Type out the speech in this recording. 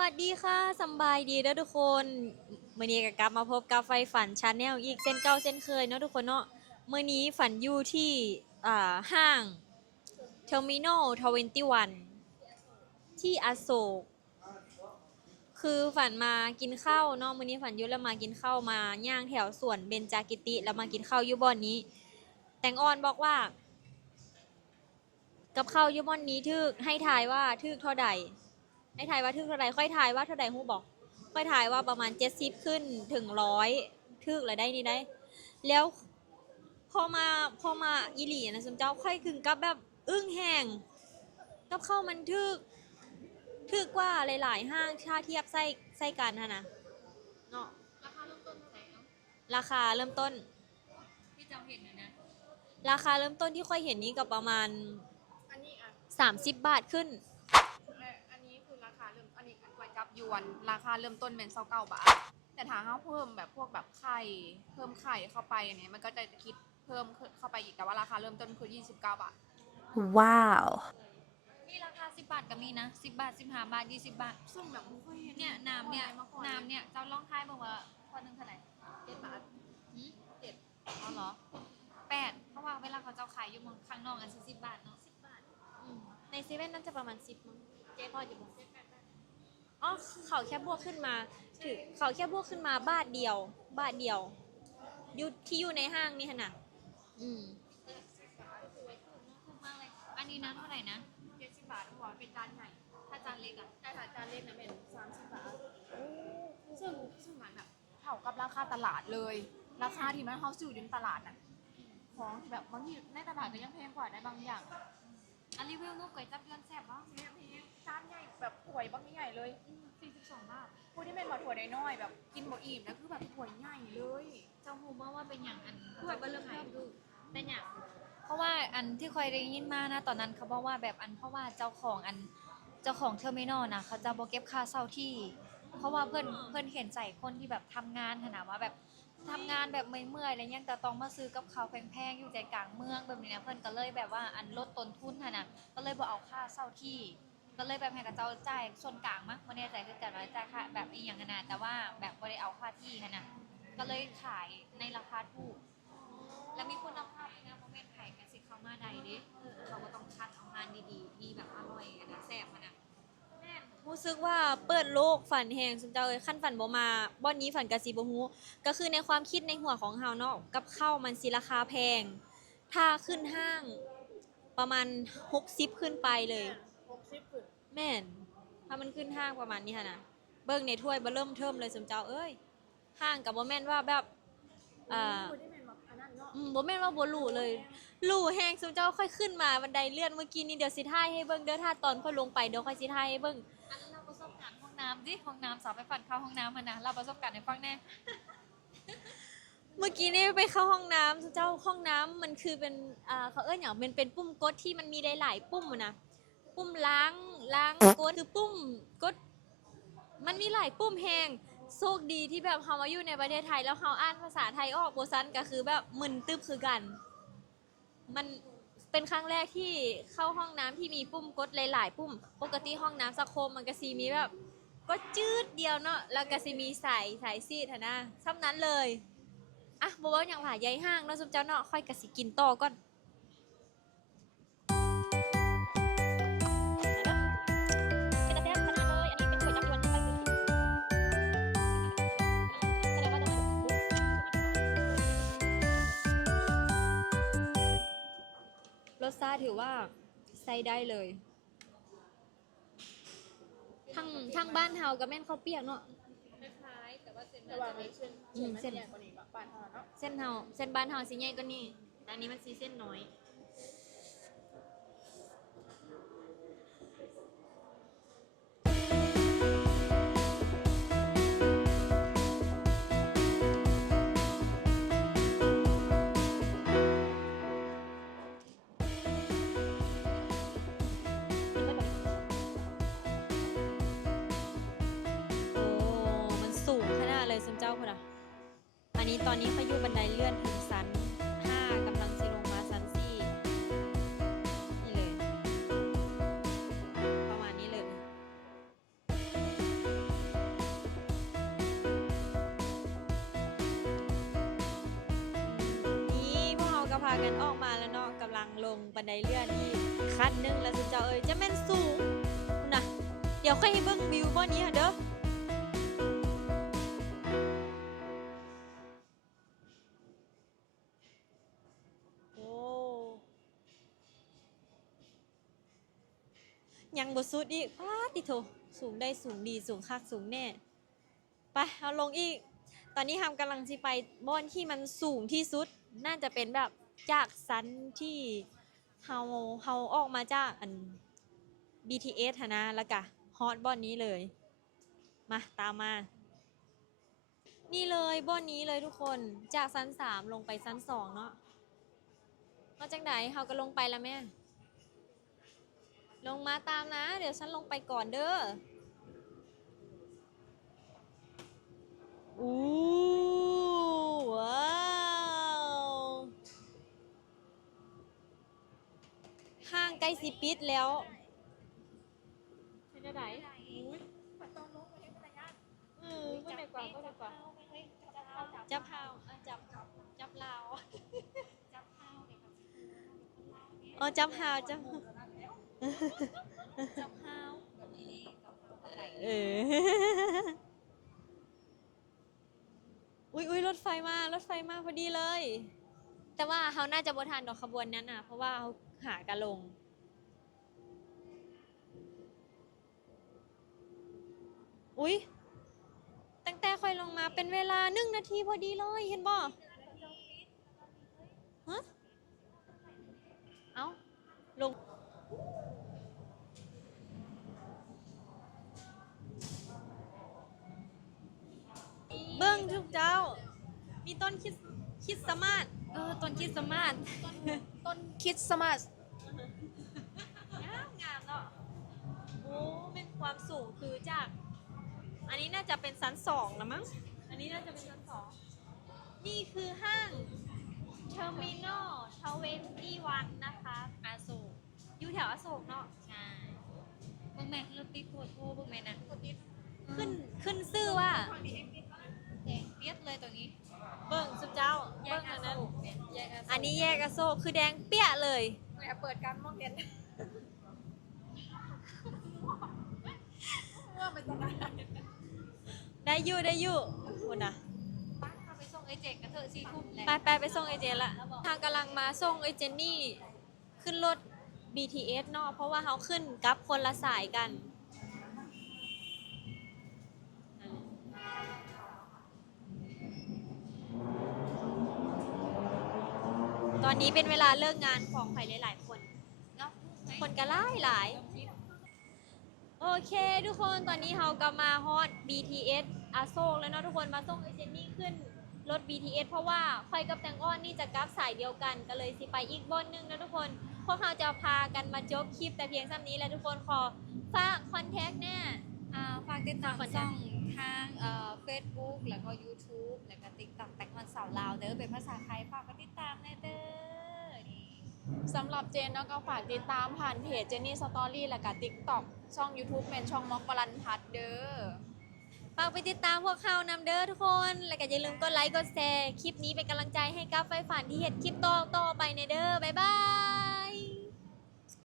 วัสดีค่ะสำบายดีเด้อทุกคนมื้อนี้ก็กลับมาพบกับไฟฝันชาแนลอีกเส้นเก่าเส้นเคยเนาะทุกคนเนาะมื้อนี้ฝันอยู่ที่ห้าง Terminal 21ที่อโศกคือฝันมากินข้าวเนาะมื้อนี้ฝันอยู่แล้วมากินข้าวมาย่างแถวสวนเบญจากิติแล้วมากินข้าวอยู่บ่อนนี้แตงอ่อนบอกว่ากับข้าวอยู่บ่อนนี้ทึกให้ทายว่าทึกเท่าใดให้ทายว่าทึกเท่าใดค่อยทายว่าเท่าใดฮู้บอก ค่อยถ่ายว่าประมาณ70ขึ้นถึง100ทึกเลยได้นี่ได้แล้วพอมาอีหลีนะสมเจ้าค่อยถึงกับแบบอึ้งแห้งกับเข้าวมันทึกกว่าหลายๆห้างถ้าเทียบไส้กันฮะนะเนาะราคาเริ่มต้นเท่าไหร่เนาะราคาเริ่มต้นที่จำเห็นนะราคาเริ่มต้นที่ค่อยเห็นนี้กับประมาณอันนี้อ่ะ30บาทขึ้นอันนี้คือราคาเริ่มอันนี้ก๋วยจั๊บยวนราคาเริ่มต้นเป็น29 บาทแต่ถ้าเราเพิ่มแบบพวกแบบไข่เพิ่มไข่เข้าไปอันนี้มันก็จะคิดเพิ่มเข้าไปอีกแต่ว่าราคาเริ่มต้นคือ29 บาทว้าวมีราคา10 บาทก็มีนะ10 บาท15 บาท20 บาทซึ่งแบบไม่ค่อยเห็นเนี่ยน้ำเนี่ยเจ้าลองทายบอกว่าคนหนึ่งเท่าไหร่7 บาท7เอาเหรอ8เพราะว่าเวลาเขาเจ้าขายอยู่เมืองข้างนอกกัน10 บาทเนาะ10 บาทในเซเว่นน่าจะประมาณ10มั้งเจ๊พอจะบอกอ๋อเขาแค่บวกขึ้นมาถือเขาแค่บวกขึ้นมาบาทเดียวอยู่ที่อยู่ในห้างนี่ขนาดอืมถูกมากเลยอันนี้นั้นเท่าไหร่นะ70 บาทหัวเป็นจานใหญ่ถ้าจานเล็กอ่ะถ้าจานเล็กนะเป็น30 บาทซึ่งมันแบบเท่ากับราคาตลาดเลยราคาที่มันเขาซื้ออยู่ในตลาดน่ะของที่แบบบางทีในตลาดก็ยังแพงกว่าได้บางอย่างอันรีวิวนุ๊กก๋วยจั๊บยวนแซ่บวะจานใหญ่แบบถ้วยบางใหญ่เลย42 บาทผู้ที่เป็นแบบถ้วยน้อยๆแบบกินบ่อิ่มนะคือแบบถ้วยใหญ่เลยเจ้าฮูว่าเป็นอย่างอันถ้วยเบอร์เริ่มดูเป็นอย่างเพราะว่าอันที่คอยได้ยินมานะตอนนั้นเขาบอกว่าแบบอันเพราะว่าเจ้าของเทอร์มินอลนะเขาจะบ่เก็บค่าเช่าที่เพราะว่าเพื่อนเห็นใจคนที่แบบทำงานขนาดว่าแบบทำงานแบบเมื่อยๆอะไรเงี้ยแต่ต้องมาซื้อกับข้าวแพงๆอยู่ใจกลางเมืองแบบนี้นะเพื่อนก็เลยแบบว่าอันลดต้นทุนขนาดก็เลยบ่เอาค่าเช่าที่ก็เลยแบบให้กับเจ้าจ่ายส่วนกลางมั้งไม่แน่ใจคือกันว่าจ่ายค่าแบบอีหยังขนาดแต่ว่าแบบบ่ได้เอาค่าที่ขนาดก็เลยขายในราคาถูกแล้วมีคุณภาพด้วยนะโมเมนต์ไข่กันสิเข้ามาใดเด้เขาก็ต้องคัดเอางานดีๆดีแบบอร่อยนะแซ่บนะรู้สึกว่าเปิดโลกฝันแหงสมเจ้าเลยขั้นฝันบ่มาบ่อนนี้ฝันกะสิบ่ฮู้ก็คือในความคิดในหัวของเฮาเนาะกับข้าวมันสิราคาแพงถ้าขึ้นห้างประมาณ60ขึ้นไปเลย60ขึ้นแม่นถ้ามันขึ้นห้างประมาณนี้ค่ะนะเบิ่งในถ้วยบ่เริ่มเทิมเลยสมเจ้าเอ้ยห้างกับบ่แม่นว่าแบบอ่าบ่แม่นว่าบ่รู้เลยรู้แฮงสมเจ้าค่อยขึ้นมาบันไดเลื่อนเมื่อกี้นี้เดี๋ยวสิถ่ายให้เบิ่งเด้อถ้าตอนค่อยลงไปเดี๋ยวค่อยสิถ่ายให้เบิ่งอันเราประสบการณ์ห้องน้ำดิห้องน้ำสาวไปฝันเข้าห้องน้ำมานะเราประสบการณ์ในฟังแน่เมื่อกี้นี่ไปเข้าห้องน้ำสมเจ้าห้องน้ำมันคือเป็นเขาเอิ้นหยังเป็นปุ่มกดที่มันมีหลายๆปุ่มอะนะปุ่มล้างกดคือปุ่มกดมันมีหลายปุ่มแฮงโชคดีที่แบบเฮามาอยู่ในประเทศไทยแล้วเฮาอ่านภาษาไทยออกบ่ซั้นก็คือแบบมึนตึ๊บคือกันมันเป็นครั้งแรกที่เข้าห้องน้ำที่มีปุ่มกดหลายๆปุ่มปกติห้องน้ำสังคมมันก็สิมีแบบกดจืดเดียวเนาะแล้วก็สิมีสายซีดหั่นนะซ้ำนั้นเลยอ่ะบ่เว้าหยังหลายใหญ่ห้างเนาะซุมเจ้าเนาะค่อยก็สิกินต่อก่อนรสชาติถือว่าใส่ได้เลยทั้งบ้านเฮาก็แม่นข้าวเปียกเนาะคล้ายๆแต่ว่าเส้นมันจะมีเส้นใหญ่กว่านี้บ้านเฮาเนาะเส้นบ้านเฮาสิใหญ่กว่านี้แต่อันนี้มันสิเส้นน้อยโอ้มันสูงขนาดเลยซุมเจ้าพุ่นน่ะอันนี้ตอนนี้เขาอยู่บันไดเลื่อนถึงชั้น5กำลังสิลงมาชั้น4นี่เลยประมาณนี้เลย กันออกมาแล้วเนาะกำลังลงบันไดเลื่อนอีกขั้นหนึงแล้วสุดเจ้าเอ้ยจะแม่นสูงนะเดี๋ยวค่อยให้เบิ่งวิวบ่นี้เด้อโอ้ยังบ่สุดอีกพาติโถสูงได้สูงดีสูงคักสูงแน่ไปเอาลงอีก ตอนนี้ทำกำลังจะไปบอนที่มันสูงที่สุดน่าจะเป็นแบบจากซันที่เฮาออกมาจากอัน BTS หะนะแล้วก็ฮอตบอนนี้เลยมาตามมานี่เลยบอนนี้เลยทุกคนจากซัน3ลงไปซัน2เนาะมาจากไหนเฮาก็ลงไปแล้วแม่ลงมาตามนะเดี๋ยวฉันลงไปก่อนเด้ออู้ว้าวห้างใกล้สิปิดแล้วเป็นอะไรอุ้ยเมื่อไหร่กว่าจับเฮาจับลาวอ๋อจับเฮาจับเอออุ้ยรถไฟมาพอดีเลย แต่ว่าเขาน่าจะบ่ทันดอกขบวนนั้นอ่ะ เพราะว่าเขาหากะลง อุ๊ยตั้งแต่ค่อยลงมาเป็นเวลา1 นาทีพอดีเลยเห็นบ่ฮะเอ้าลงเบิ้งทุกเจ้า มีต้นคิดสมาร์ทต้นคิดสมาร์ท ต้นคริสต์มาส งามเนาะโอ้เป็นความสูงคือจาก อันนี้น่าจะเป็นชั้น2นะมั้ง อันนี้น่าจะเป็นชั้น2นี่คือห้าง Terminal 21 นะคะอโศกอยู่แถวอโศกเนาะ ใช่เบิ่งแม่รถติดโคตรโทเบิ่งแม่นะ ขึ้นชื่อว่า แดงเปียดเลยตรงนี้ เบิ่งสุดเจ้า แย เบิ่ ก ง อา อัน โศ นั้น กเนี่ยแยกอาโศก อันนี้แยกอโศกคือแดงเปี้ยเลย แม่เปิดการมองเห็นเมื่อเป็นตอนนั้น ได้อยู่คุณนะ ป้าไปส่งไอ้เจ๊กกระเทอะ4 ทุ่มแหละ ไปส่งไอเจนละทางกำลังมาส่งไอเจนนี่ขึ้นรถ BTS เนาะเพราะว่าเขาขึ้นกับคนละสายกัน ตอนนี้เป็นเวลาเลิกงานของใครหลายๆคน เนาะ คนก็หลายโอเคทุกคนตอนนี้เราก็มาฮอต BTS อโศกแล้วเนาะทุกคนมาส่งไอเจนนี่ขึ้นรถ BTS เพราะว่าคอยกับแตงอ้อนนี่จะกลับสายเดียวกันก็เลยสิไปอีกบนหนึงนะทุกคนพวกเราจะพากันมาจบคลิปแต่เพียงซ้ำนี้แล้วทุกคนขอฝากคอนแทคแน่ ฝากติดตาม ขอ ช่องทางFacebook แล้วก็ YouTube แล้วก็ TikTok แต่คนสาวลาวเด้อเป็นภาษาไทยฝากก็ติดตามแน่เด้อนี่ สำหรับเจนเนาะก็ฝากติดตามผ่านเพจเจนนี่สตอรี่และก็ TikTok ช่อง YouTube เป็นช่องม็อกบรันพัดเด้อ ฝากไปติดตามพวกเขานำเด้อทุกคนแล้วก็อย่าลืมกดไลค์กดแชร์คลิปนี้เป็นกำลังใจให้กับไฟฝันที่เห็นคลิปต่อไปในเด้อบ๊ายบาย